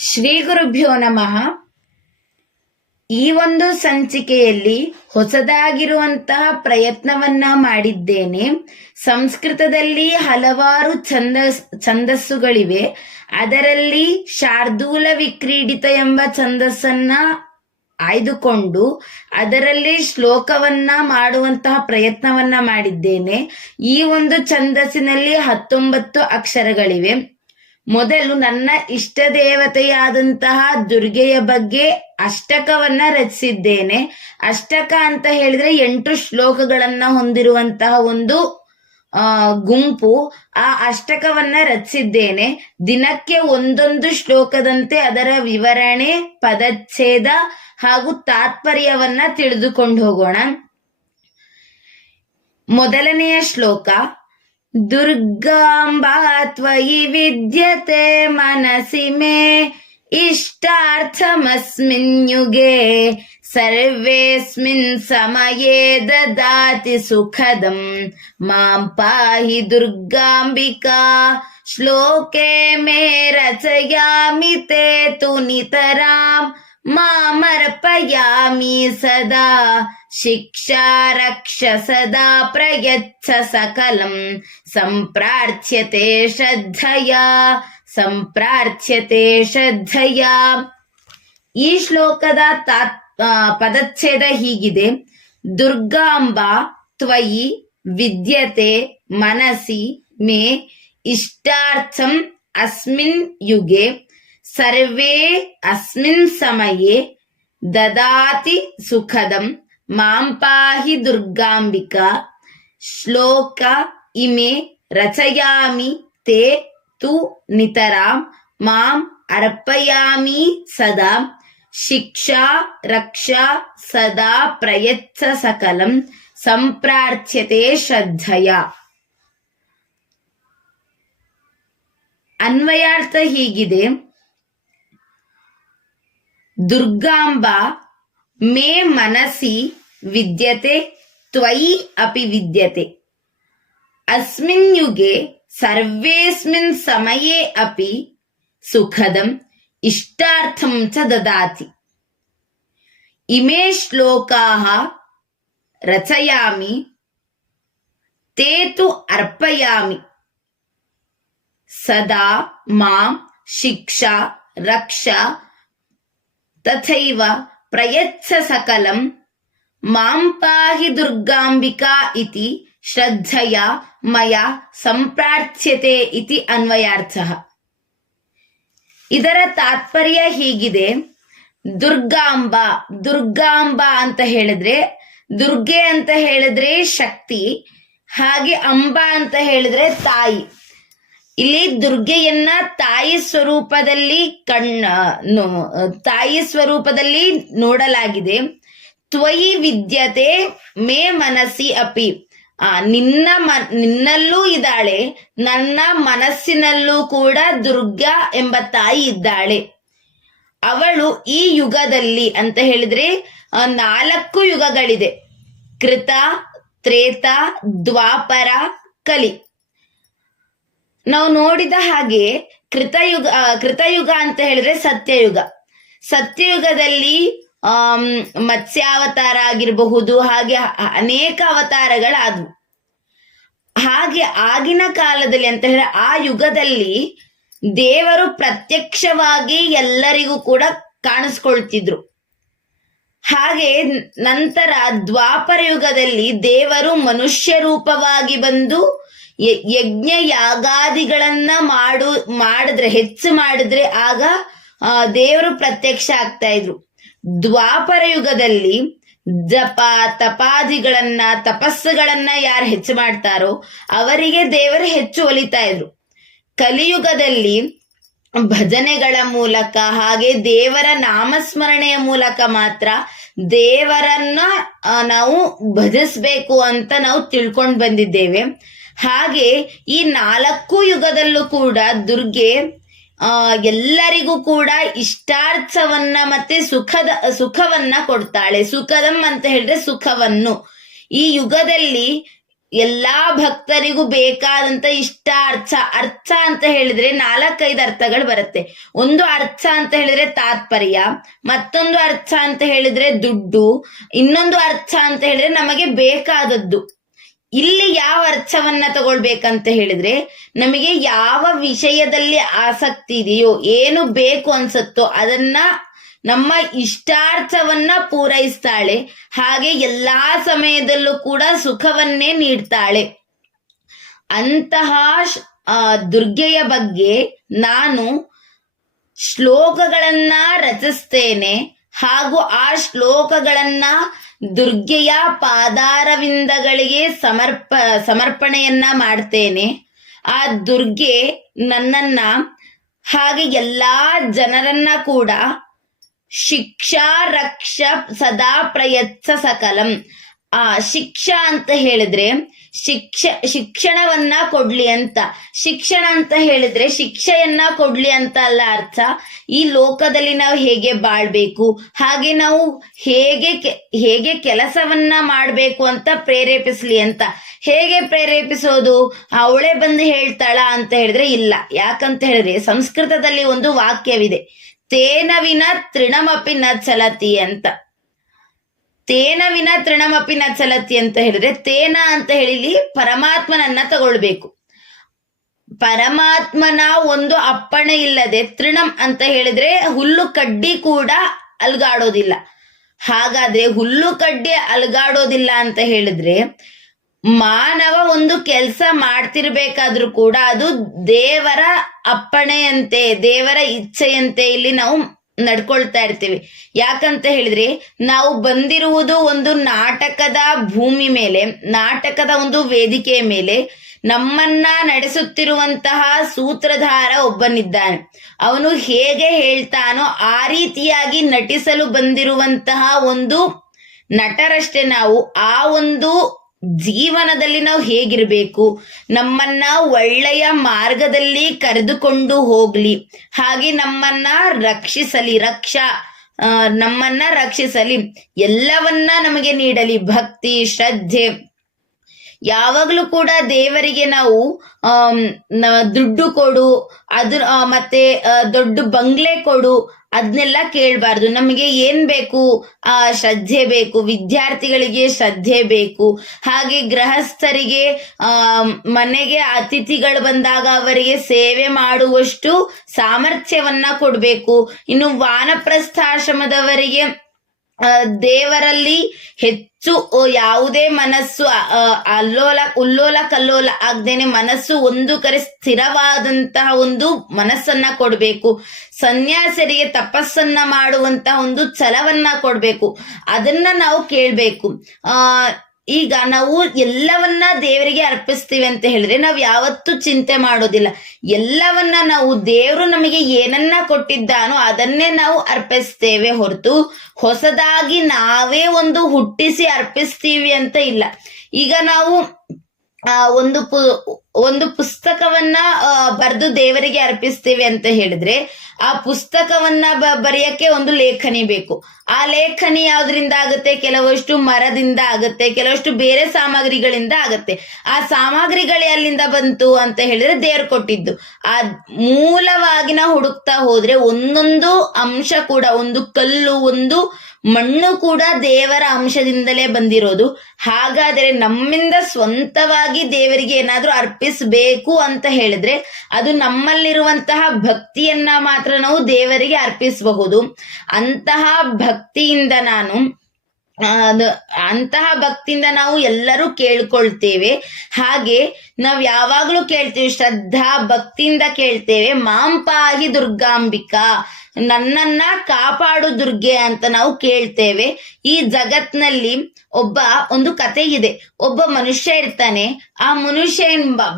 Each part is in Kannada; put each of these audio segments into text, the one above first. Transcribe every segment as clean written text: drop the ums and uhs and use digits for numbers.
ಶ್ರೀ ಗುರುಭ್ಯೋ ನಮಃ. ಈ ಒಂದು ಸಂಚಿಕೆಯಲ್ಲಿ ಹೊಸದಾಗಿರುವಂತಹ ಪ್ರಯತ್ನವನ್ನ ಮಾಡಿದ್ದೇನೆ. ಸಂಸ್ಕೃತದಲ್ಲಿ ಹಲವಾರು ಛಂದಸ್ಸುಗಳಿವೆ. ಅದರಲ್ಲಿ ಶಾರ್ದೂಲ ವಿಕ್ರೀಡಿತ ಎಂಬ ಛಂದಸ್ಸನ್ನ ಆಯ್ದುಕೊಂಡು ಅದರಲ್ಲಿ ಶ್ಲೋಕವನ್ನ ಮಾಡುವಂತಹ ಪ್ರಯತ್ನವನ್ನ ಮಾಡಿದ್ದೇನೆ. ಈ ಒಂದು ಛಂದಸ್ಸಿನಲ್ಲಿ 19 ಅಕ್ಷರಗಳಿವೆ. ಮೊದಲು ನನ್ನ ಇಷ್ಟ ದೇವತೆಯಾದಂತಹ ದುರ್ಗೆಯ ಬಗ್ಗೆ ಅಷ್ಟಕವನ್ನ ರಚಿಸಿದ್ದೇನೆ. ಅಷ್ಟಕ ಅಂತ ಹೇಳಿದ್ರೆ 8 ಶ್ಲೋಕಗಳನ್ನ ಹೊಂದಿರುವಂತಹ ಒಂದು ಗುಂಪು. ಆ ಅಷ್ಟಕವನ್ನ ರಚಿಸಿದ್ದೇನೆ. ದಿನಕ್ಕೆ ಒಂದೊಂದು ಶ್ಲೋಕದಂತೆ ಅದರ ವಿವರಣೆ, ಪದಚ್ಛೇದ ಹಾಗೂ ತಾತ್ಪರ್ಯವನ್ನ ತಿಳಿದುಕೊಂಡು ಹೋಗೋಣ. ಮೊದಲನೆಯ ಶ್ಲೋಕ. ದುರ್ಗಾಂಬಾ ತ್ವಯಿ ವಿದ್ಯತೆ ಮನಸಿ ಮೇ ಇಷ್ಟಾರ್ಥಮಸ್ಮಿನ್ ಯುಗೆ ಸರ್ವೇಸ್ಮಿನ್ ಸಮಯೇ ದದಾತಿ ಸುಖದಂ ಮಾಂ ಪಾಹಿ ದುರ್ಗಾಂಬಿಕಾ ಶ್ಲೋಕೆ ಮೇ ರಚಯಾಮಿ ತೇ ತು ನಿತರಾಂ ಮಾಮರ್ಪಯಾಮಿ ಸದಾ ಶಿಕ್ಷಾ ರಕ್ಷ ಸದಾ ಪ್ರಯಚ್ಛ ಸಕಲಂ ಸಂಪ್ರಾರ್ಥ್ಯತೆ ಶ್ರದ್ಧಯಾ. ಈ ಶ್ಲೋಕದ ಪದಚ್ಛೇದ ಹೀಗಿದೆ. ದುರ್ಗಾಂಬಾ ತ್ವಯಿ ವಿದ್ಯತೆ ಮನಸಿ ಮೇ ಇಷ್ಟಾರ್ಥಂ ಅಸ್ಮಿನ್ ಯುಗೆ ಸರ್ವೇ ಅಸ್ಮಿನ್ ಸಮಯೇ ದದಾತಿ ಸುಖದಂ ಮಾಂ ಪಾಹಿ ದುರ್ಗಾಂಬಿಕಾ ಶ್ಲೋಕ ಇಮೆ ರಚಯಾಮಿ ತೇ ತು ನಿತರಾಂ ಮಾಂ ಅರ್ಪಯಾಮಿ ಸದಾ ಶಿಕ್ಷಾ ರಕ್ಷಾ ಸದಾ ಪ್ರಯಚ್ಛ ಸಕಲಂ ಸಂಪ್ರಾರ್ಥ್ಯತೆ ಶ್ರದ್ಧಯಾ. ಅನ್ವಯಾರ್ಥ ಹೀಗಿದೆ. ದುರ್ಗಾಂಬಾ ಮೇ ಮನಸಿ ವಿದ್ಯತೆ ತ್ವಯಿ ಅಪಿ ವಿದ್ಯತೆ ಅಸ್ಮಿನ್ ಯುಗೆ ಸರ್ವೇಸ್ಮಿನ್ ಸಮಯೇ ಅಪಿ ಸುಖದಂ ಇಷ್ಟಾರ್ಥಂ ಚ ದದಾತಿ. ಇಮೇ ಶ್ಲೋಕಾಃ ರಚಯಾಮಿ ತೇ ತು ಅರ್ಪಯಾಮಿ ಸದಾ ಮಾಂ ಶಿಕ್ಷಾ ರಕ್ಷಾ ತಥೈವ ಪ್ರಯಚ್ಛ ಸಕಲಂ ಮಾಂ ಪಾಹಿ ದುರ್ಗಾಂಬಿಕಾ ಇತಿ ಶ್ರದ್ಧಯಾ ಮಯಾ ಸಂಪ್ರಾರ್ಥ್ಯತೆ ಇತಿ ಅನ್ವಯಾರ್ಥಃ. ಇದರ ತಾತ್ಪರ್ಯ ಹೀಗಿದೆ. ದುರ್ಗಾಂಬಾ ಅಂತ ಹೇಳಿದ್ರೆ, ದುರ್ಗೆ ಅಂತ ಹೇಳಿದ್ರೆ ಶಕ್ತಿ, ಹಾಗೆ ಅಂಬಾ ಅಂತ ಹೇಳಿದ್ರೆ ತಾಯಿ. ಇಲ್ಲಿ ದುರ್ಗೆಯನ್ನ ತಾಯಿ ಸ್ವರೂಪದಲ್ಲಿ ನೋಡಲಾಗಿದೆ. ವಿದ್ಯತೆ ಮೇ ಮನಸ್ಸಿ ಅಪಿ, ನಿನ್ನಲ್ಲೂ ಇದ್ದಾಳೆ, ನನ್ನ ಮನಸ್ಸಿನಲ್ಲೂ ಕೂಡ ದುರ್ಗಾ ಎಂಬ ತಾಯಿ ಇದ್ದಾಳೆ. ಅವಳು ಈ ಯುಗದಲ್ಲಿ ಅಂತ ಹೇಳಿದ್ರೆ 4 ಯುಗಗಳಿದೆ. ಕೃತ, ತ್ರೇತ, ದ್ವಾಪರ, ಕಲಿ. ನಾವು ನೋಡಿದ ಹಾಗೆ ಕೃತಯುಗ ಅಂತ ಹೇಳಿದ್ರೆ ಸತ್ಯಯುಗದಲ್ಲಿ ಮತ್ಸ್ಯಾವತಾರ ಆಗಿರಬಹುದು, ಹಾಗೆ ಅನೇಕ ಅವತಾರಗಳಾದವು. ಹಾಗೆ ಆಗಿನ ಕಾಲದಲ್ಲಿ ಅಂತ ಹೇಳಿದ್ರೆ ಆ ಯುಗದಲ್ಲಿ ದೇವರು ಪ್ರತ್ಯಕ್ಷವಾಗಿ ಎಲ್ಲರಿಗೂ ಕೂಡ ಕಾಣಿಸ್ಕೊಳ್ತಿದ್ರು. ಹಾಗೆ ನಂತರ ದ್ವಾಪರ ಯುಗದಲ್ಲಿ ದೇವರು ಮನುಷ್ಯ ರೂಪವಾಗಿ ಬಂದು ಯಜ್ಞ ಯಾಗಾದಿಗಳನ್ನ ಹೆಚ್ಚು ಮಾಡಿದ್ರೆ ಆಗ ದೇವರು ಪ್ರತ್ಯಕ್ಷ ಆಗ್ತಾ ಇದ್ರು. ದ್ವಾಪರ ಯುಗದಲ್ಲಿ ಜಪ ತಪಾದಿಗಳನ್ನ ತಪಸ್ಸುಗಳನ್ನ ಯಾರು ಹೆಚ್ಚು ಮಾಡ್ತಾರೋ ಅವರಿಗೆ ದೇವರು ಹೆಚ್ಚು ಒಲಿತಾ ಇದ್ರು. ಕಲಿಯುಗದಲ್ಲಿ ಭಜನೆಗಳ ಮೂಲಕ ಹಾಗೆ ದೇವರ ನಾಮಸ್ಮರಣೆಯ ಮೂಲಕ ಮಾತ್ರ ದೇವರನ್ನ ನಾವು ಭಜಿಸ್ಬೇಕು ಅಂತ ನಾವು ತಿಳ್ಕೊಂಡು ಬಂದಿದ್ದೇವೆ. ಹಾಗೆ ಈ 4 ಯುಗದಲ್ಲೂ ಕೂಡ ದುರ್ಗೆ ಎಲ್ಲರಿಗೂ ಕೂಡ ಇಷ್ಟಾರ್ಥವನ್ನ ಮತ್ತೆ ಸುಖವನ್ನ ಕೊಡ್ತಾಳೆ. ಸುಖದಂ ಅಂತ ಹೇಳಿದ್ರೆ ಸುಖವನ್ನು. ಈ ಯುಗದಲ್ಲಿ ಎಲ್ಲಾ ಭಕ್ತರಿಗೂ ಬೇಕಾದಂತ ಅರ್ಥ ಅಂತ ಹೇಳಿದ್ರೆ 4-5 ಅರ್ಥಗಳು ಬರುತ್ತೆ. ಒಂದು ಅರ್ಥ ಅಂತ ಹೇಳಿದ್ರೆ ತಾತ್ಪರ್ಯ, ಮತ್ತೊಂದು ಅರ್ಥ ಅಂತ ಹೇಳಿದ್ರೆ ದುಡ್ಡು, ಇನ್ನೊಂದು ಅರ್ಥ ಅಂತ ಹೇಳಿದ್ರೆ ನಮಗೆ ಬೇಕಾದದ್ದು. ಇಲ್ಲಿ ಯಾವ ಅರ್ಥವನ್ನ ತಗೊಳ್ಬೇಕಂತ ಹೇಳಿದ್ರೆ, ನಮಗೆ ಯಾವ ವಿಷಯದಲ್ಲಿ ಆಸಕ್ತಿ ಇದೆಯೋ, ಏನು ಬೇಕು ಅನ್ಸತ್ತೋ ಅದನ್ನ ನಮ್ಮ ಇಷ್ಟಾರ್ಥವನ್ನ ಪೂರೈಸ್ತಾಳೆ. ಹಾಗೆ ಎಲ್ಲಾ ಸಮಯದಲ್ಲೂ ಕೂಡ ಸುಖವನ್ನೇ ನೀಡ್ತಾಳೆ. ಅಂತಹ ದುರ್ಗೆಯ ಬಗ್ಗೆ ನಾನು ಶ್ಲೋಕಗಳನ್ನ ರಚಿಸ್ತೇನೆ ಹಾಗೂ ಆ ಶ್ಲೋಕಗಳನ್ನ ದುರ್ಗೆಯ ಪಾದಾರವಿಂದಗಳಿಗೆ ಸಮರ್ಪಣೆಯನ್ನ ಮಾಡ್ತೇನೆ. ಆ ದುರ್ಗೆ ನನ್ನನ್ನ ಹಾಗೆ ಎಲ್ಲಾ ಜನರನ್ನ ಕೂಡ ಶಿಕ್ಷಾ ರಕ್ಷ ಸದಾ ಪ್ರಯತ್ಸ ಸಕಲಂ. ಶಿಕ್ಷಾ ಅಂತ ಹೇಳಿದ್ರೆ ಶಿಕ್ಷಣವನ್ನ ಕೊಡ್ಲಿ ಅಂತ. ಶಿಕ್ಷಣ ಅಂತ ಹೇಳಿದ್ರೆ ಶಿಕ್ಷೆಯನ್ನ ಕೊಡ್ಲಿ ಅಂತ ಅಲ್ಲ ಅರ್ಥ. ಈ ಲೋಕದಲ್ಲಿ ನಾವು ಹೇಗೆ ಬಾಳ್ಬೇಕು, ಹಾಗೆ ನಾವು ಹೇಗೆ ಕೆಲಸವನ್ನ ಮಾಡ್ಬೇಕು ಅಂತ ಪ್ರೇರೇಪಿಸ್ಲಿ ಅಂತ. ಹೇಗೆ ಪ್ರೇರೇಪಿಸೋದು? ಅವಳೇ ಬಂದು ಹೇಳ್ತಾಳ ಅಂತ ಹೇಳಿದ್ರೆ ಇಲ್ಲ. ಯಾಕಂತ ಹೇಳಿದ್ರೆ ಸಂಸ್ಕೃತದಲ್ಲಿ ಒಂದು ವಾಕ್ಯವಿದೆ, ತೇನ ವಿನ ತೃಣಮಪಿ ನ ಚಲತಿ ಅಂತ. ತೇನ ವಿನ ತೃಣಮಪಿ ನ ಚಲತಿ ಅಂತ ಹೇಳಿದ್ರೆ, ತೇನ ಅಂತ ಹೇಳಿ ಪರಮಾತ್ಮನನ್ನ ತಗೊಳ್ಬೇಕು. ಪರಮಾತ್ಮನ ಒಂದು ಅಪ್ಪಣೆ ಇಲ್ಲದೆ ತೃಣಂ ಅಂತ ಹೇಳಿದ್ರೆ ಹುಲ್ಲು ಕಡ್ಡಿ ಕೂಡ ಅಲ್ಗಾಡೋದಿಲ್ಲ. ಹಾಗಾದ್ರೆ ಹುಲ್ಲು ಕಡ್ಡಿ ಅಲ್ಗಾಡೋದಿಲ್ಲ ಅಂತ ಹೇಳಿದ್ರೆ ಮಾನವ ಒಂದು ಕೆಲಸ ಮಾಡ್ತಿರ್ಬೇಕಾದ್ರೂ ಕೂಡ ಅದು ದೇವರ ಅಪ್ಪಣೆಯಂತೆ, ದೇವರ ಇಚ್ಛೆಯಂತೆ ಇಲ್ಲಿ ನಾವು ನಡ್ಕೊಳ್ತಾ ಇರ್ತೀವಿ. ಯಾಕಂತ ಹೇಳಿದ್ರೆ ನಾವು ಬಂದಿರುವುದು ಒಂದು ನಾಟಕದ ಭೂಮಿ ಮೇಲೆ, ನಾಟಕದ ಒಂದು ವೇದಿಕೆಯ ಮೇಲೆ. ನಮ್ಮನ್ನ ನಡೆಸುತ್ತಿರುವಂತಹ ಸೂತ್ರಧಾರ ಒಬ್ಬನಿದ್ದಾನೆ. ಅವನು ಹೇಗೆ ಹೇಳ್ತಾನೋ ಆ ರೀತಿಯಾಗಿ ನಟಿಸಲು ಬಂದಿರುವಂತಹ ಒಂದು ನಟರಷ್ಟೇ ನಾವು. ಆ ಒಂದು ಜೀವನದಲ್ಲಿ ನಾವು ಹೇಗಿರ್ಬೇಕು, ನಮ್ಮನ್ನ ಒಳ್ಳೆಯ ಮಾರ್ಗದಲ್ಲಿ ಕರೆದುಕೊಂಡು ಹೋಗ್ಲಿ, ಹಾಗೆ ನಮ್ಮನ್ನ ರಕ್ಷಿಸಲಿ, ನಮ್ಮನ್ನ ರಕ್ಷಿಸಲಿ, ಎಲ್ಲವನ್ನ ನಮಗೆ ನೀಡಲಿ. ಭಕ್ತಿ, ಶ್ರದ್ಧೆ, ಯಾವಾಗ್ಲೂ ಕೂಡ ದೇವರಿಗೆ ನಾವು ದುಡ್ಡು ಕೊಡು, ಮತ್ತೆ ದೊಡ್ಡ ಬಂಗ್ಲೆ ಕೊಡು ಅದನ್ನೆಲ್ಲ ಕೇಳಬಾರ್ದು. ನಮಗೆ ಏನ್ ಬೇಕು? ಶ್ರದ್ಧೆ ಬೇಕು. ವಿದ್ಯಾರ್ಥಿಗಳಿಗೆ ಶ್ರದ್ಧೆ ಬೇಕು. ಹಾಗೆ ಗೃಹಸ್ಥರಿಗೆ ಮನೆಗೆ ಅತಿಥಿಗಳು ಬಂದಾಗ ಅವರಿಗೆ ಸೇವೆ ಮಾಡುವಷ್ಟು ಸಾಮರ್ಥ್ಯವನ್ನ ಕೊಡ್ಬೇಕು. ಇನ್ನು ವಾನಪ್ರಸ್ಥಾಶ್ರಮದವರಿಗೆ ದೇವರಲ್ಲಿ ಹೆಚ್ಚು ಯಾವುದೇ ಮನಸ್ಸು ಉಲ್ಲೋಲ ಕಲ್ಲೋಲ ಆಗದೇನೆ ಮನಸ್ಸು ಒಂದು ಕಡೆ ಸ್ಥಿರವಾದಂತಹ ಒಂದು ಮನಸ್ಸನ್ನ ಕೊಡ್ಬೇಕು. ಸನ್ಯಾಸರಿಗೆ ತಪಸ್ಸನ್ನ ಮಾಡುವಂತಹ ಒಂದು ಛಲವನ್ನ ಕೊಡ್ಬೇಕು. ಅದನ್ನ ನಾವು ಕೇಳ್ಬೇಕು. ಈಗ ನಾವು ಎಲ್ಲವನ್ನ ದೇವರಿಗೆ ಅರ್ಪಿಸ್ತೀವಿ ಅಂತ ಹೇಳಿದ್ರೆ ನಾವು ಯಾವತ್ತೂ ಚಿಂತೆ ಮಾಡೋದಿಲ್ಲ. ಎಲ್ಲವನ್ನ ನಾವು ದೇವರು ನಮಗೆ ಏನನ್ನ ಕೊಟ್ಟಿದ್ದಾನೋ ಅದನ್ನೇ ನಾವು ಅರ್ಪಿಸ್ತೇವೆ ಹೊರತು ಹೊಸದಾಗಿ ನಾವೇ ಒಂದು ಹುಟ್ಟಿಸಿ ಅರ್ಪಿಸ್ತೀವಿ ಅಂತ ಇಲ್ಲ. ಈಗ ನಾವು ಒಂದು ಪುಸ್ತಕವನ್ನ ಬರೆದು ದೇವರಿಗೆ ಅರ್ಪಿಸ್ತೇವೆ ಅಂತ ಹೇಳಿದ್ರೆ ಆ ಪುಸ್ತಕವನ್ನ ಬರೆಯಕ್ಕೆ ಒಂದು ಲೇಖನಿ ಬೇಕು. ಆ ಲೇಖನಿ ಯಾವ್ದ್ರಿಂದ ಆಗುತ್ತೆ? ಕೆಲವಷ್ಟು ಮರದಿಂದ ಆಗುತ್ತೆ, ಕೆಲವಷ್ಟು ಬೇರೆ ಸಾಮಗ್ರಿಗಳಿಂದ ಆಗುತ್ತೆ. ಆ ಸಾಮಗ್ರಿಗಳು ಎಲ್ಲಿಂದ ಬಂತು ಅಂತ ಹೇಳಿದ್ರೆ ದೇವ್ರು ಕೊಟ್ಟಿದ್ದು. ಆ ಮೂಲವಾಗಿ ನಾವು ಹುಡುಕ್ತಾ ಹೋದ್ರೆ ಒಂದೊಂದು ಅಂಶ ಕೂಡ, ಒಂದು ಕಲ್ಲು, ಒಂದು ಮಣ್ಣು ಕೂಡ ದೇವರ ಅಂಶದಿಂದಲೇ ಬಂದಿರೋದು. ಹಾಗಾದರೆ ನಮ್ಮಿಂದ ಸ್ವಂತವಾಗಿ ದೇವರಿಗೆ ಏನಾದ್ರೂ ಅರ್ಪಿಸಬೇಕು ಅಂತ ಹೇಳಿದ್ರೆ ಅದು ನಮ್ಮಲ್ಲಿರುವಂತಹ ಭಕ್ತಿಯನ್ನ ಮಾತ್ರ ನಾವು ದೇವರಿಗೆ ಅರ್ಪಿಸಬಹುದು. ಅಂತಹ ಭಕ್ತಿಯಿಂದ ನಾವು ಎಲ್ಲರೂ ಕೇಳ್ಕೊಳ್ತೇವೆ. ಹಾಗೆ ನಾವು ಯಾವಾಗ್ಲೂ ಕೇಳ್ತೇವೆ, ಶ್ರದ್ಧಾ ಭಕ್ತಿಯಿಂದ ಕೇಳ್ತೇವೆ, ಮಾಂಪಾಹಿ ದುರ್ಗಾಂಬಿಕಾ, ನನ್ನನ್ನ ಕಾಪಾಡು ದುರ್ಗೆ ಅಂತ ನಾವು ಕೇಳ್ತೇವೆ. ಈ ಜಗತ್ನಲ್ಲಿ ಒಂದು ಕತೆ ಇದೆ. ಒಬ್ಬ ಮನುಷ್ಯ ಇರ್ತಾನೆ. ಆ ಮನುಷ್ಯ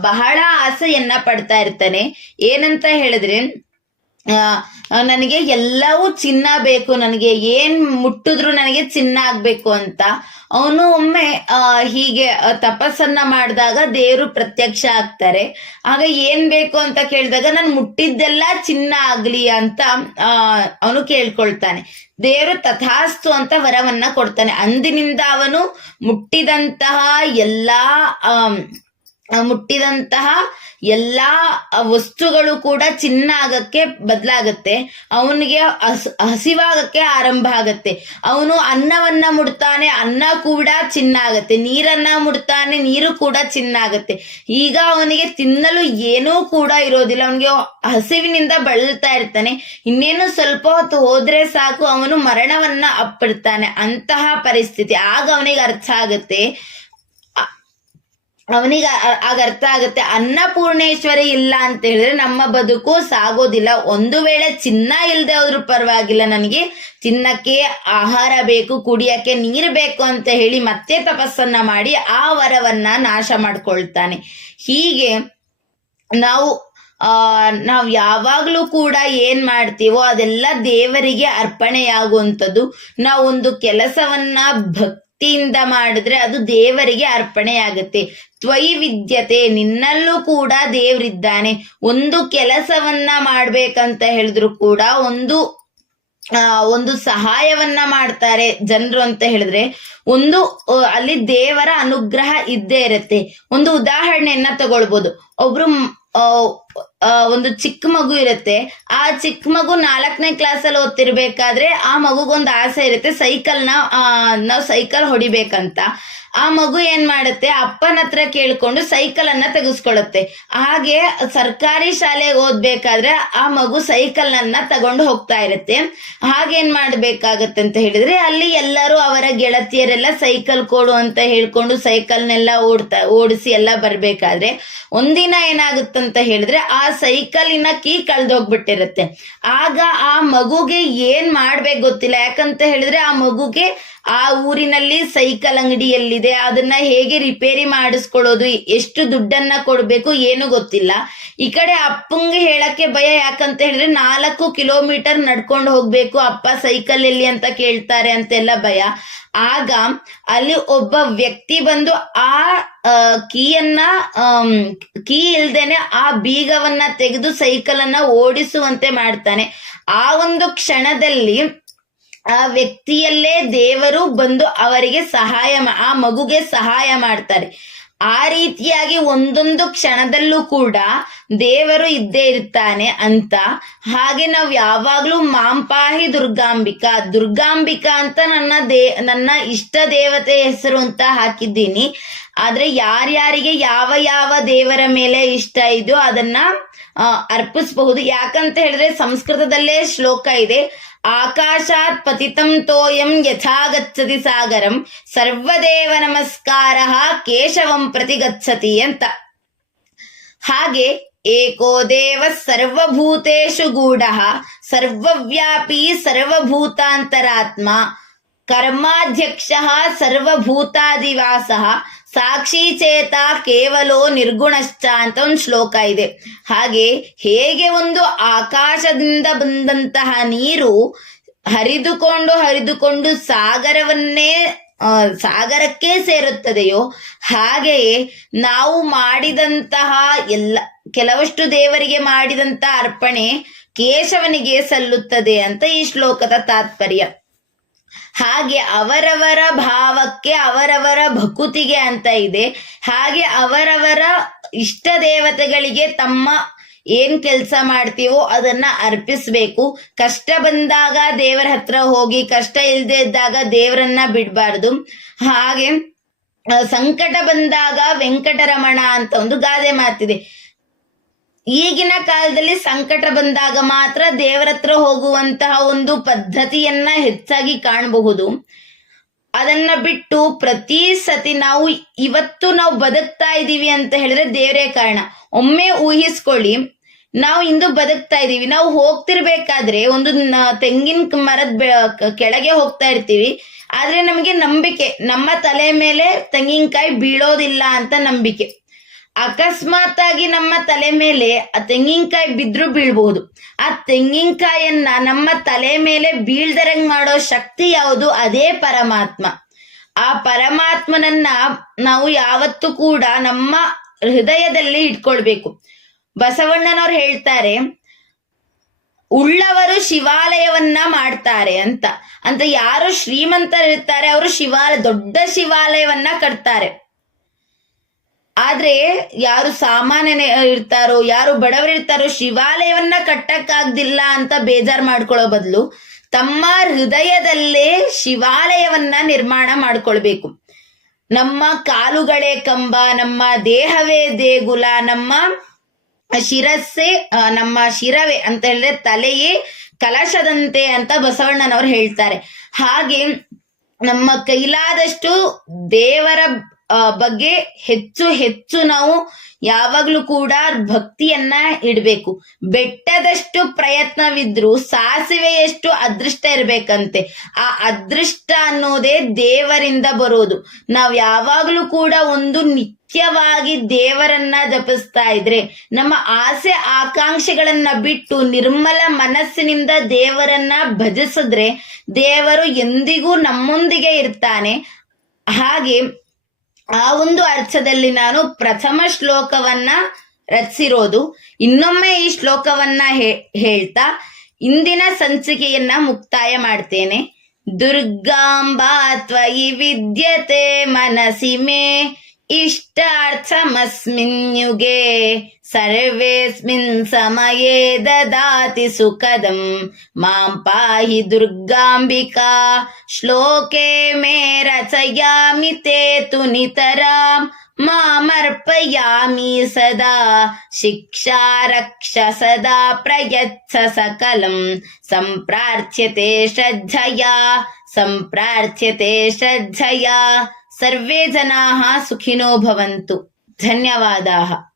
ಬಹಳ ಆಸೆಯನ್ನ ಪಡ್ತಾ ಇರ್ತಾನೆ. ಏನಂತ ಹೇಳಿದ್ರೆ ನನಗೆ ಎಲ್ಲವೂ ಚಿನ್ನ ಬೇಕು, ನನಗೆ ಏನ್ ಮುಟ್ಟಿದ್ರು ನನಗೆ ಚಿನ್ನ ಆಗ್ಬೇಕು ಅಂತ ಅವನು ಒಮ್ಮೆ ಹೀಗೆ ತಪಸ್ಸನ್ನ ಮಾಡಿದಾಗ ದೇವರು ಪ್ರತ್ಯಕ್ಷ ಆಗ್ತಾರೆ. ಆಗ ಏನ್ ಬೇಕು ಅಂತ ಕೇಳಿದಾಗ ನಾನು ಮುಟ್ಟಿದ್ದೆಲ್ಲ ಚಿನ್ನ ಆಗ್ಲಿ ಅಂತ ಅವನು ಕೇಳ್ಕೊಳ್ತಾನೆ. ದೇವರು ತಥಾಸ್ತು ಅಂತ ವರವನ್ನ ಕೊಡ್ತಾನೆ. ಅಂದಿನಿಂದ ಅವನು ಮುಟ್ಟಿದಂತಹ ಎಲ್ಲಾ ವಸ್ತುಗಳು ಕೂಡ ಚಿನ್ನ ಆಗಕ್ಕೆ ಬದಲಾಗತ್ತೆ. ಅವನಿಗೆ ಹಸಿವಾಗಕ್ಕೆ ಆರಂಭ ಆಗತ್ತೆ. ಅವನು ಅನ್ನವನ್ನ ಮುಡ್ತಾನೆ, ಅನ್ನ ಕೂಡ ಚಿನ್ನ ಆಗತ್ತೆ. ನೀರನ್ನ ಮುಡ್ತಾನೆ, ನೀರು ಕೂಡ ಚಿನ್ನ ಆಗತ್ತೆ. ಈಗ ಅವನಿಗೆ ತಿನ್ನಲು ಏನೂ ಕೂಡ ಇರೋದಿಲ್ಲ. ಅವನಿಗೆ ಹಸಿವಿನಿಂದ ಬಳಲ್ತಾ ಇರ್ತಾನೆ. ಇನ್ನೇನು ಸ್ವಲ್ಪ ಹೊತ್ತು ಹೋದ್ರೆ ಸಾಕು ಅವನು ಮರಣವನ್ನ ಅಪ್ಪಿಡ್ತಾನೆ. ಅಂತಹ ಪರಿಸ್ಥಿತಿ. ಆಗ ಅವನಿಗೆ ಅರ್ಥ ಆಗತ್ತೆ, ಅನ್ನಪೂರ್ಣೇಶ್ವರಿ ಇಲ್ಲ ಅಂತ ಹೇಳಿದ್ರೆ ನಮ್ಮ ಬದುಕು ಸಾಗೋದಿಲ್ಲ. ಒಂದು ವೇಳೆ ಚಿನ್ನ ಇಲ್ಲದೆ ಹೋದ್ರೂ ಪರವಾಗಿಲ್ಲ, ನನಗೆ ತಿನ್ನಕ್ಕೆ ಆಹಾರ ಬೇಕು, ಕುಡಿಯಕ್ಕೆ ನೀರು ಬೇಕು ಅಂತ ಹೇಳಿ ಮತ್ತೆ ತಪಸ್ಸನ್ನ ಮಾಡಿ ಆ ವರವನ್ನ ನಾಶ ಮಾಡ್ಕೊಳ್ತಾನೆ. ಹೀಗೆ ನಾವು ಯಾವಾಗ್ಲೂ ಕೂಡ ಏನ್ ಮಾಡ್ತೀವೋ ಅದೆಲ್ಲ ದೇವರಿಗೆ ಅರ್ಪಣೆಯಾಗುವಂಥದ್ದು. ನಾವೊಂದು ಕೆಲಸವನ್ನ ಭಕ್ತಿಯಿಂದ ಮಾಡಿದ್ರೆ ಅದು ದೇವರಿಗೆ ಅರ್ಪಣೆಯಾಗುತ್ತೆ. ತ್ವಯಿ ವಿದ್ಯತೆ, ನಿನ್ನಲ್ಲೂ ಕೂಡ ದೇವರಿದ್ದಾನೆ. ಒಂದು ಕೆಲಸವನ್ನ ಮಾಡ್ಬೇಕಂತ ಹೇಳಿದ್ರು ಕೂಡ ಒಂದು ಸಹಾಯವನ್ನ ಮಾಡ್ತಾರೆ ಜನರು ಅಂತ ಹೇಳಿದ್ರೆ ಅಲ್ಲಿ ದೇವರ ಅನುಗ್ರಹ ಇದ್ದೇ ಇರುತ್ತೆ. ಒಂದು ಉದಾಹರಣೆಯನ್ನ ತಗೊಳ್ಬೋದು. ಒಬ್ರು ಒಂದು ಚಿಕ್ಕ ಮಗು ಇರುತ್ತೆ. ಆ ಚಿಕ್ಕ ಮಗು 4ನೇ ಕ್ಲಾಸಲ್ಲಿ ಓದ್ತಿರ್ಬೇಕಾದ್ರೆ ಆ ಮಗುಗೊಂದು ಆಸೆ ಇರುತ್ತೆ, ನಾವು ಸೈಕಲ್ ಹೊಡಿಬೇಕಂತ. ಆ ಮಗು ಏನ್ ಮಾಡುತ್ತೆ, ಅಪ್ಪನ ಹತ್ರ ಕೇಳ್ಕೊಂಡು ಸೈಕಲ್ ಅನ್ನ ತೆಗೆಸ್ಕೊಳ್ಳುತ್ತೆ. ಹಾಗೆ ಸರ್ಕಾರಿ ಶಾಲೆಗೆ ಓದ್ಬೇಕಾದ್ರೆ ಆ ಮಗು ಸೈಕಲ್ ಅನ್ನ ತಗೊಂಡು ಹೋಗ್ತಾ ಇರುತ್ತೆ. ಹಾಗೇನ್ ಮಾಡ್ಬೇಕಾಗತ್ತೆ ಅಂತ ಹೇಳಿದ್ರೆ ಅಲ್ಲಿ ಎಲ್ಲರೂ ಅವರ ಗೆಳತಿಯರೆಲ್ಲ ಸೈಕಲ್ ಕೊಡು ಅಂತ ಹೇಳ್ಕೊಂಡು ಸೈಕಲ್ನೆಲ್ಲ ಓಡಿಸಿ ಎಲ್ಲ ಬರ್ಬೇಕಾದ್ರೆ ಒಂದಿನ ಏನಾಗುತ್ತಂತ ಹೇಳಿದ್ರೆ ಆ ಸೈಕಲಿನ ಕೀ ಕಳ್ದೋಗ್ಬಿಟ್ಟಿರುತ್ತೆ. ಆಗ ಆ ಮಗುಗೆ ಏನ್ ಮಾಡ್ಬೇಕು ಗೊತ್ತಿಲ್ಲ. ಯಾಕಂತ ಹೇಳಿದ್ರೆ ಆ ಮಗುಗೆ ಆ ಊರಿನಲ್ಲಿ ಸೈಕಲ್ ಅಂಗಡಿ ಎಲ್ಲಿದೆ, ಅದನ್ನ ಹೇಗೆ ರಿಪೇರಿ ಮಾಡಿಸ್ಕೊಳ್ಳೋದು, ಎಷ್ಟು ದುಡ್ಡನ್ನ ಕೊಡ್ಬೇಕು ಏನು ಗೊತ್ತಿಲ್ಲ. ಈ ಕಡೆ ಅಪ್ಪಂಗೆ ಹೇಳಕ್ಕೆ ಭಯ. ಯಾಕಂತ ಹೇಳಿದ್ರೆ 4 ಕಿಲೋಮೀಟರ್ ನಡ್ಕೊಂಡು ಹೋಗ್ಬೇಕು, ಅಪ್ಪ ಸೈಕಲ್ ಎಲ್ಲಿ ಅಂತ ಕೇಳ್ತಾರೆ ಅಂತೆಲ್ಲ ಭಯ. ಆಗ ಅಲ್ಲಿ ಒಬ್ಬ ವ್ಯಕ್ತಿ ಬಂದು ಆ ಕೀ ಇಲ್ದೇನೆ ಆ ಬೀಗವನ್ನ ತೆಗೆದು ಸೈಕಲ್ ಅನ್ನ ಓಡಿಸುವಂತೆ ಮಾಡ್ತಾನೆ. ಆ ಒಂದು ಕ್ಷಣದಲ್ಲಿ ಆ ವ್ಯಕ್ತಿಯಲ್ಲೇ ದೇವರು ಬಂದು ಅವರಿಗೆ ಆ ಮಗುಗೆ ಸಹಾಯ ಮಾಡ್ತಾರೆ. ಆ ರೀತಿಯಾಗಿ ಒಂದೊಂದು ಕ್ಷಣದಲ್ಲೂ ಕೂಡ ದೇವರು ಇದ್ದೇ ಇರ್ತಾನೆ ಅಂತ. ಹಾಗೆ ನಾವು ಯಾವಾಗ್ಲೂ ಮಾಂಪಾಹಿ ದುರ್ಗಾಂಬಿಕಾ ಅಂತ ನನ್ನ ಇಷ್ಟ ದೇವತೆ ಹೆಸರು ಅಂತ ಹಾಕಿದ್ದೀನಿ. ಆದ್ರೆ ಯಾರ್ಯಾರಿಗೆ ಯಾವ ದೇವರ ಮೇಲೆ ಇಷ್ಟ ಇದೆಯೋ ಅದನ್ನ ಅರ್ಪಿಸಬಹುದು. ಯಾಕಂತ ಹೇಳಿದ್ರೆ ಸಂಸ್ಕೃತದಲ್ಲೇ ಶ್ಲೋಕ ಇದೆ, ಆಕಾಶಾತ್ ಪತಿತಂ ತೋಯಂ ಯಥಾ ಗಚ್ಚತಿ ಸಾಗರಂ ಸರ್ವದೇವ ನಮಸ್ಕಾರ ಕೇಶವಂ ಪ್ರತಿ ಗಚ್ಚತಿ ಅಂತ. ಹಾಗೆ ಏಕೋ ದೇವ ಸರ್ವಭೂತೇಷು ಗೂಢಃ ಸರ್ವವ್ಯಾಪಿ ಸರ್ವಭೂತಾಂತರಾತ್ಮ ಕರ್ಮಾಧ್ಯಕ್ಷಃ ಸರ್ವಭೂತಾದಿವಾಸಃ ಸಾಕ್ಷಿ ಚೇತ ಕೇವಲೋ ನಿರ್ಗುಣಶ್ಚ ಅಂತ ಒಂದು ಶ್ಲೋಕ ಇದೆ. ಹಾಗೆ ಹೇಗೆ ಒಂದು ಆಕಾಶದಿಂದ ಬಂದಂತಹ ನೀರು ಹರಿದುಕೊಂಡು ಸಾಗರಕ್ಕೆ ಸೇರುತ್ತದೆಯೋ ಹಾಗೆಯೇ ನಾವು ಮಾಡಿದಂತಹ ಕೆಲವಷ್ಟು ದೇವರಿಗೆ ಮಾಡಿದಂತಹ ಅರ್ಪಣೆ ಕೇಶವನಿಗೆ ಸಲ್ಲುತ್ತದೆ ಅಂತ ಈ ಶ್ಲೋಕದ ತಾತ್ಪರ್ಯ. ಹಾಗೆ ಅವರವರ ಭಾವಕ್ಕೆ ಅವರವರ ಭಕುತಿಗೆ ಅಂತ ಇದೆ. ಹಾಗೆ ಅವರವರ ಇಷ್ಟ ದೇವತೆಗಳಿಗೆ ತಮ್ಮ ಏನ್ ಕೆಲಸ ಮಾಡ್ತೀವೋ ಅದನ್ನ ಅರ್ಪಿಸ್ಬೇಕು. ಕಷ್ಟ ಬಂದಾಗ ದೇವರ ಹತ್ರ ಹೋಗಿ, ಕಷ್ಟ ಇಲ್ಲದೆ ಇದ್ದಾಗ ದೇವರನ್ನ ಬಿಡಬಾರ್ದು. ಹಾಗೆ ಸಂಕಟ ಬಂದಾಗ ವೆಂಕಟರಮಣ ಅಂತ ಒಂದು ಗಾದೆ ಮಾತಿದೆ. ಈಗಿನ ಕಾಲದಲ್ಲಿ ಸಂಕಟ ಬಂದಾಗ ಮಾತ್ರ ದೇವರ ಹತ್ರ ಹೋಗುವಂತಹ ಒಂದು ಪದ್ಧತಿಯನ್ನ ಹೆಚ್ಚಾಗಿ ಕಾಣಬಹುದು. ಅದನ್ನ ಬಿಟ್ಟು ಪ್ರತಿ ಸತಿ ಇವತ್ತು ನಾವು ಬದುಕ್ತಾ ಇದೀವಿ ಅಂತ ಹೇಳಿದ್ರೆ ದೇವರೇ ಕಾರಣ. ಒಮ್ಮೆ ಊಹಿಸ್ಕೊಳ್ಳಿ, ನಾವು ಇಂದು ಬದುಕ್ತಾ ಇದೀವಿ. ನಾವು ಹೋಗ್ತಿರ್ಬೇಕಾದ್ರೆ ಒಂದು ತೆಂಗಿನ ಮರದ ಕೆಳಗೆ ಹೋಗ್ತಾ ಇರ್ತೀವಿ. ಆದ್ರೆ ನಮಗೆ ನಂಬಿಕೆ, ನಮ್ಮ ತಲೆ ಮೇಲೆ ತೆಂಗಿನಕಾಯಿ ಬೀಳೋದಿಲ್ಲ ಅಂತ ನಂಬಿಕೆ. ಅಕಸ್ಮಾತ್ ಆಗಿ ನಮ್ಮ ತಲೆ ಮೇಲೆ ಆ ತೆಂಗಿನಕಾಯಿ ಬಿದ್ರು ಬೀಳ್ಬಹುದು. ಆ ತೆಂಗಿನಕಾಯನ್ನ ನಮ್ಮ ತಲೆ ಮೇಲೆ ಬೀಳ್ದರಂಗ್ ಮಾಡೋ ಶಕ್ತಿ ಯಾವುದು? ಅದೇ ಪರಮಾತ್ಮ. ಆ ಪರಮಾತ್ಮನನ್ನ ನಾವು ಯಾವತ್ತೂ ಕೂಡ ನಮ್ಮ ಹೃದಯದಲ್ಲಿ ಇಟ್ಕೊಳ್ಬೇಕು. ಬಸವಣ್ಣನವ್ರು ಹೇಳ್ತಾರೆ, ಉಳ್ಳವರು ಶಿವಾಲಯವನ್ನ ಮಾಡ್ತಾರೆ ಅಂತ. ಯಾರು ಶ್ರೀಮಂತರಿರ್ತಾರೆ ಅವರು ದೊಡ್ಡ ಶಿವಾಲಯವನ್ನ ಕಟ್ತಾರೆ. ಆದ್ರೆ ಯಾರು ಸಾಮಾನ್ಯ ಇರ್ತಾರೋ, ಯಾರು ಬಡವರಿರ್ತಾರೋ, ಶಿವಾಲಯವನ್ನ ಕಟ್ಟಕ್ಕಾಗ್ದಿಲ್ಲ ಅಂತ ಬೇಜಾರ್ ಮಾಡ್ಕೊಳ್ಳೋ ಬದಲು ತಮ್ಮ ಹೃದಯದಲ್ಲೇ ಶಿವಾಲಯವನ್ನ ನಿರ್ಮಾಣ ಮಾಡ್ಕೊಳ್ಬೇಕು. ನಮ್ಮ ಕಾಲುಗಳೇ ಕಂಬ, ನಮ್ಮ ದೇಹವೇ ದೇಗುಲ, ನಮ್ಮ ಶಿರವೇ ಅಂತ ಹೇಳಿದ್ರೆ ತಲೆಯೇ ಕಲಶದಂತೆ ಅಂತ ಬಸವಣ್ಣನವರು ಹೇಳ್ತಾರೆ. ಹಾಗೆ ನಮ್ಮ ಕೈಲಾದಷ್ಟು ದೇವರ ಬಗ್ಗೆ ಹೆಚ್ಚು ಹೆಚ್ಚು ನಾವು ಯಾವಾಗ್ಲೂ ಕೂಡ ಭಕ್ತಿಯನ್ನ ಇಡ್ಬೇಕು. ಬೆಟ್ಟದಷ್ಟು ಪ್ರಯತ್ನವಿದ್ರು ಸಾಸಿವೆಯಷ್ಟು ಅದೃಷ್ಟ ಇರ್ಬೇಕಂತೆ. ಆ ಅದೃಷ್ಟ ಅನ್ನೋದೇ ದೇವರಿಂದ ಬರೋದು. ನಾವ್ ಯಾವಾಗ್ಲೂ ಕೂಡ ಒಂದು ನಿತ್ಯವಾಗಿ ದೇವರನ್ನ ಜಪಿಸ್ತಾ ಇದ್ರೆ, ನಮ್ಮ ಆಸೆ ಆಕಾಂಕ್ಷೆಗಳನ್ನ ಬಿಟ್ಟು ನಿರ್ಮಲ ಮನಸ್ಸಿನಿಂದ ದೇವರನ್ನ ಭಜಿಸಿದ್ರೆ ದೇವರು ಎಂದಿಗೂ ನಮ್ಮೊಂದಿಗೆ ಇರ್ತಾನೆ. ಹಾಗೆ ಆ ಒಂದು ಅರ್ಥದಲ್ಲಿ ನಾನು ಪ್ರಥಮ ಶ್ಲೋಕವನ್ನ ರಚಿಸಿರೋದು. ಇನ್ನೊಮ್ಮೆ ಈ ಶ್ಲೋಕವನ್ನ ಹೇಳ್ತಾ ಇಂದಿನ ಸಂಚಿಕೆಯನ್ನ ಮುಕ್ತಾಯ ಮಾಡ್ತೇನೆ. ದುರ್ಗಾಂಬಾ ತ್ವಯಿ ವಿದ್ಯತೆ ಮನಸಿ ಮೇ ಇಷ್ಟಾರ್ಥಮಸ್ಮಿನ್ ಯುಗೆ ಸರ್ವೇಸ್ಮಿನ್ ಸಮಯೇ ದದಾತಿ ಸುಖದಂ ಮಾಂ ಪಾಹಿ ದುರ್ಗಾಂಬಿಕಾ ಶ್ಲೋಕೆ ಮೇ ರಚಯಾಮಿ ತೇ ತು ನಿತರಾಂ ಮಾಮರ್ಪಯಾಮಿ ಸದಾ ಶಿಕ್ಷಾ ರಕ್ಷ ಸದಾ ಪ್ರಯಚ್ಛ ಸಕಲಂ ಸಂಪ್ರಾರ್ಥ್ಯತೆ ಶ್ರದ್ಧಯಾ. ಸರ್ವೇ ಜನಾಃ ಸುಖಿನೋ ಭವಂತು. ಧನ್ಯವಾದಾः.